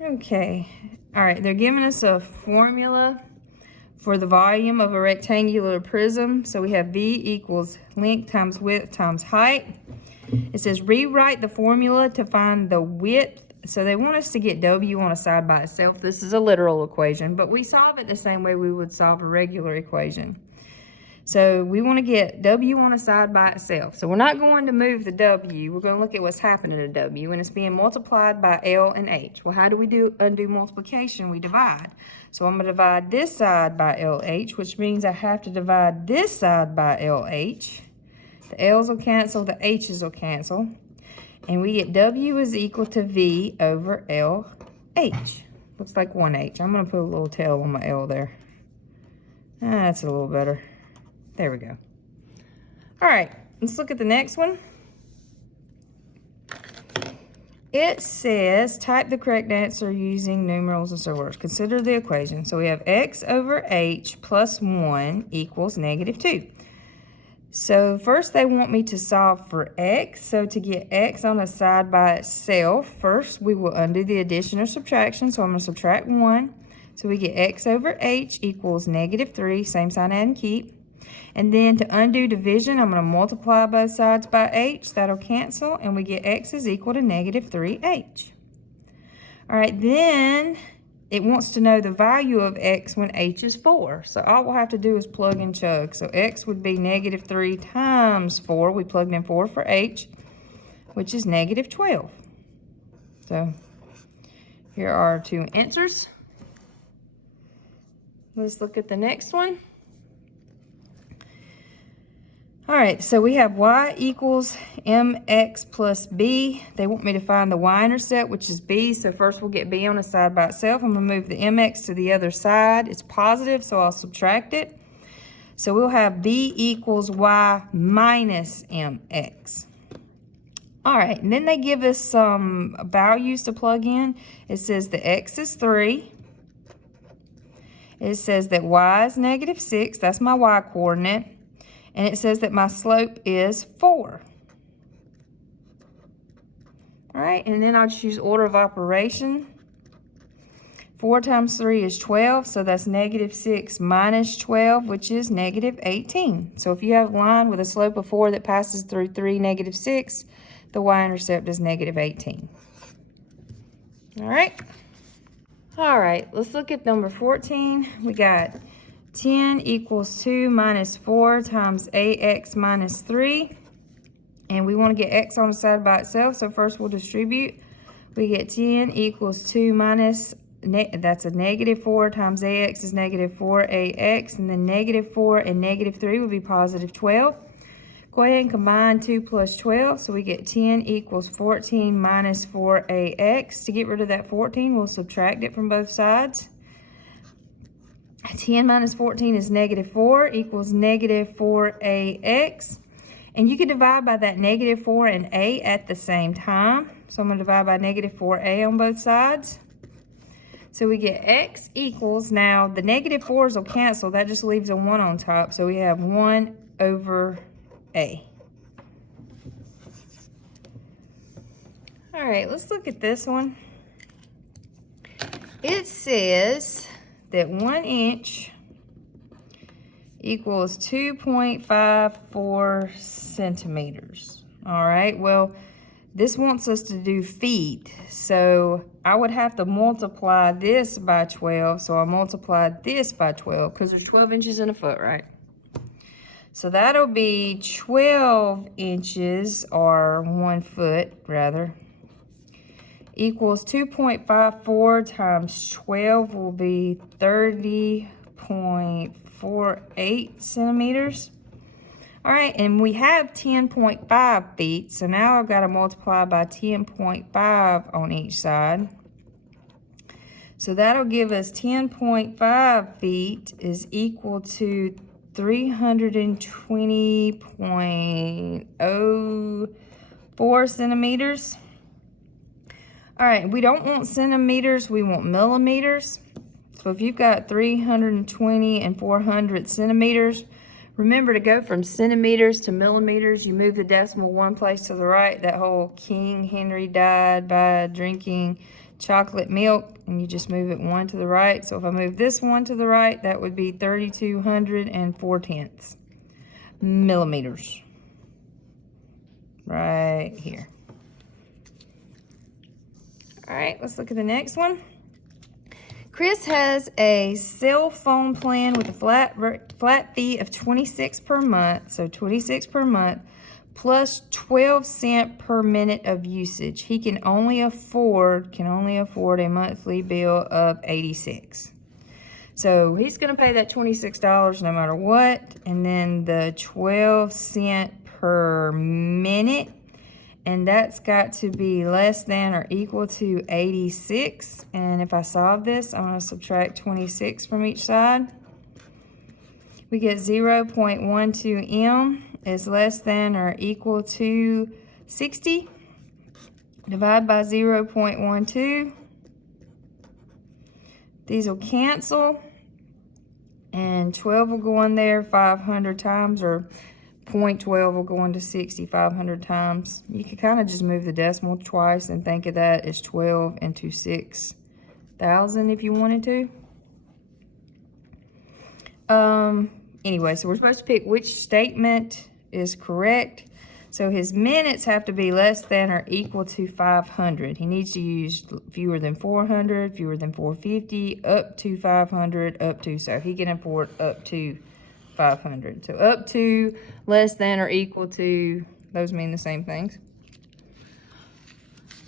Okay, all right, they're giving us a formula for the volume of a rectangular prism. So we have V equals length times width times height. It says rewrite the formula to find the width. So they want us to get W on a side by itself. This is a literal equation, but we solve it the same way we would solve a regular equation. So we want to get W on a side by itself. So we're not going to move the W. We're going to look at what's happening to W, and it's being multiplied by L and H. Well, how do we undo multiplication? We divide. So I'm going to divide this side by LH, which means I have to divide this side by LH. The L's will cancel, the H's will cancel. And we get W is equal to V over LH. Looks like 1H. I'm going to put a little tail on my L there. That's a little better. There we go. All right, let's look at the next one. It says, type the correct answer using numerals and so on. Consider the equation. So we have x over h plus 1 equals negative 2. So first they want me to solve for x. So to get x on a side by itself, first we will undo the addition or subtraction. So I'm going to subtract 1. So we get x over h equals negative 3, same sign add and keep. And then to undo division, I'm going to multiply both sides by h. That'll cancel, and we get x is equal to negative 3h. All right, then it wants to know the value of x when h is 4. So all we'll have to do is plug and chug. So x would be negative 3 times 4. We plugged in 4 for h, which is negative 12. So here are our two answers. Let's look at the next one. All right, so we have y equals mx plus b. They want me to find the y-intercept, which is b. So first we'll get b on a side by itself. I'm going to move the mx to the other side. It's positive, so I'll subtract it. So we'll have b equals y minus mx. All right, and then they give us some values to plug in. It says the x is 3. It says that y is negative 6. That's my y coordinate. And it says that my slope is 4. All right, and then I'll choose order of operation. 4 times 3 is 12, so that's negative 6 minus 12, which is negative 18. So if you have a line with a slope of 4 that passes through 3, negative 6, the y-intercept is negative 18. All right. All right, let's look at number 14. We got 10 equals 2 minus 4 times ax minus 3. And we want to get x on the side by itself, so first we'll distribute. We get 10 equals 2 minus, that's a negative 4 times ax is negative 4ax, and then negative 4 and negative 3 would be positive 12. Go ahead and combine 2 plus 12, so we get 10 equals 14 minus 4ax. To get rid of that 14, we'll subtract it from both sides. 10 minus 14 is negative 4 equals negative 4ax. And you can divide by that negative 4 and a at the same time. So I'm going to divide by negative 4a on both sides. So we get x equals, now the negative 4's will cancel. That just leaves a 1 on top. So we have 1 over a. All right, let's look at this one. It says that 1 inch equals 2.54 centimeters. All right, well, this wants us to do feet. So I would have to multiply this by 12. So I multiplied this by 12 because there's 12 inches in a foot, right? So that'll be 12 inches, or 1 foot rather, equals 2.54 times 12 will be 30.48 centimeters. All right, and we have 10.5 feet, so now I've got to multiply by 10.5 on each side. So that'll give us 10.5 feet is equal to 320.04 centimeters. All right, we don't want centimeters, we want millimeters. So if you've got 320 and 400 centimeters, Remember to go from centimeters to millimeters. You move the decimal one place to the right. That whole King Henry died by drinking chocolate milk, and you just move it one to the right. So if I move this one to the right, that would be 3,204 millimeters. Right here. All right, let's look at the next one. Chris has a cell phone plan with a flat fee of $26 per month, so $26 per month, plus 12 cents per minute of usage. He can only afford a monthly bill of $86. So he's going to pay that $26 no matter what, and then the 12 cents per minute, and that's got to be less than or equal to 86. And if I solve this, I'm going to subtract 26 from each side. We get 0.12 M is less than or equal to 60. Divide by 0.12. These will cancel, and 12 will go in there 500 times, or 0.12 will go into 60 500 times. You can kind of just move the decimal twice and think of that as 12 into 6,000 if you wanted to. Anyway, so we're supposed to pick which statement is correct. So his minutes have to be less than or equal to 500. He needs to use fewer than 400, fewer than 450, up to 500, up to, so he can afford up to 500. So up to, less than, or equal to, those mean the same things.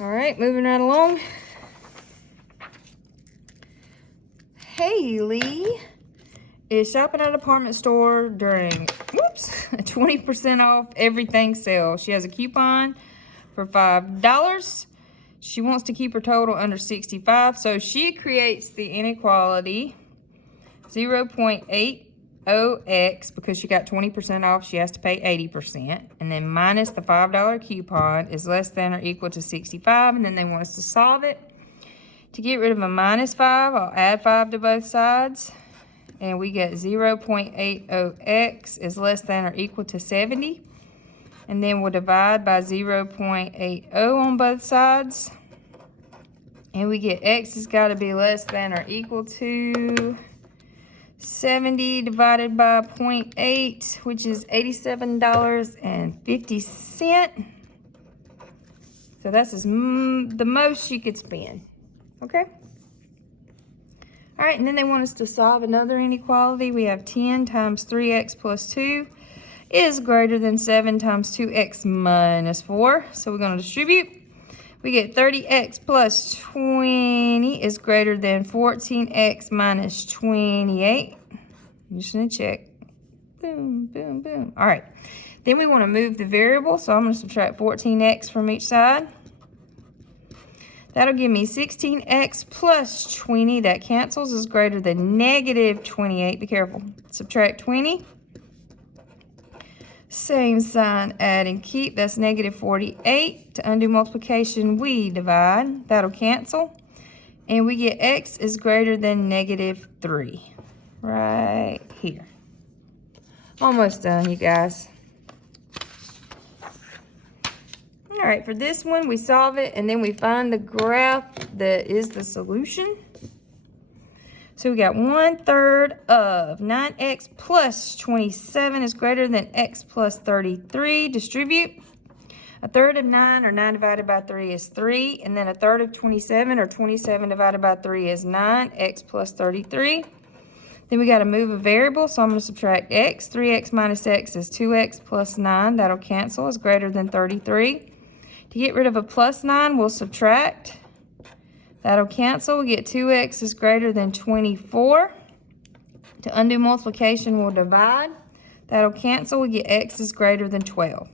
All right, moving right along. Haley is shopping at a department store during, a 20% off everything sale. She has a coupon for $5. She wants to keep her total under 65, so she creates the inequality 0.80x, because she got 20% off, she has to pay 80%, and then minus the $5 coupon is less than or equal to 65, and then they want us to solve it. To get rid of a minus 5, I'll add 5 to both sides, and we get 0.80x is less than or equal to 70, and then we'll divide by 0.80 on both sides, and we get x has got to be less than or equal to 70 divided by 0.8, which is $87.50. So that's the most she could spend. Okay? All right, and then they want us to solve another inequality. We have 10 times 3x plus 2 is greater than 7 times 2x minus 4. So we're going to distribute. We get 30x plus 20 is greater than 14x minus 28. I'm just going to check. Boom, boom, boom. All right. Then we want to move the variable, so I'm going to subtract 14x from each side. That'll give me 16x plus 20. That cancels, is greater than negative 28. Be careful. Subtract 20. Same sign, add and keep. That's negative 48. To undo multiplication, we divide. That'll cancel. And we get x is greater than negative 3. Right here. Almost done, you guys. All right, for this one, we solve it, and then we find the graph that is the solution. So we got 1/3 of 9x plus 27 is greater than x plus 33. Distribute. 1/3 of 9, or 9 divided by 3, is 3. And then 1/3 of 27, or 27 divided by 3, is 9. X plus 33. Then we got to move a variable, so I'm going to subtract x. 3x minus x is 2x plus 9. That'll cancel, is greater than 33. To get rid of a plus 9, we'll subtract. That'll cancel. We get 2x is greater than 24. To undo multiplication, we'll divide. That'll cancel. We get x is greater than 12.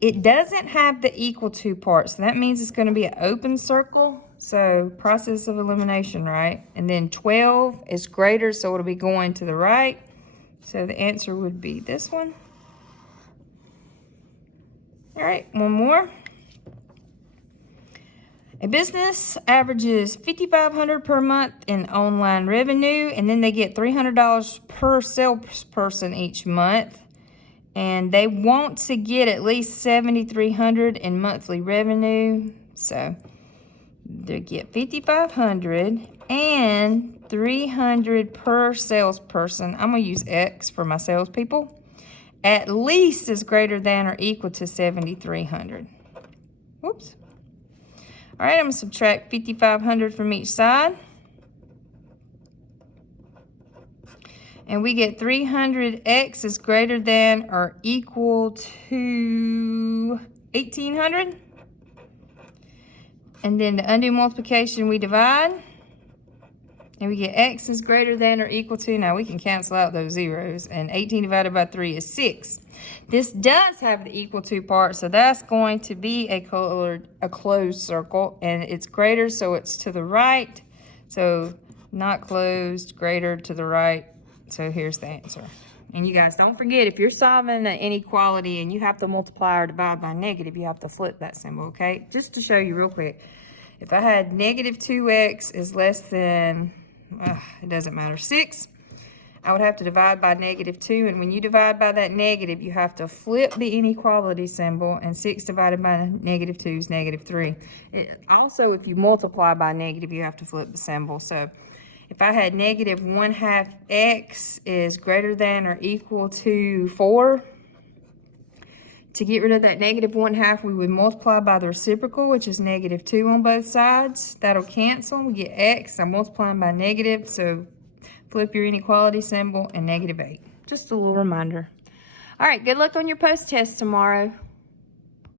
It doesn't have the equal to part, so that means it's going to be an open circle. So process of elimination, right? And then 12 is greater, so it'll be going to the right. So the answer would be this one. All right, one more. A business averages $5,500 per month in online revenue, and then they get $300 per salesperson each month. And they want to get at least $7,300 in monthly revenue. So they get $5,500 and $300 per salesperson. I'm gonna use X for my salespeople. At least is greater than or equal to $7,300. Whoops. All right, I'm gonna subtract $5,500 from each side. And we get 300x is greater than or equal to 1,800. And then to undo multiplication, we divide. And we get x is greater than or equal to, now we can cancel out those zeros. And 18 divided by 3 is 6. This does have the equal to part, so that's going to be a closed circle. And it's greater, so it's to the right. So not closed, greater to the right. So here's the answer. And you guys, don't forget, if you're solving an inequality and you have to multiply or divide by negative, you have to flip that symbol, okay? Just to show you real quick. If I had negative 2x is less than, it doesn't matter, 6, I would have to divide by negative 2. And when you divide by that negative, you have to flip the inequality symbol. And 6 divided by negative 2 is negative 3. Also, if you multiply by negative, you have to flip the symbol. So if I had negative 1/2 x is greater than or equal to 4, to get rid of that negative 1/2, we would multiply by the reciprocal, which is negative 2 on both sides. That'll cancel. We get x. I'm multiplying by negative, so flip your inequality symbol and negative 8. Just a little reminder. All right, good luck on your post test tomorrow.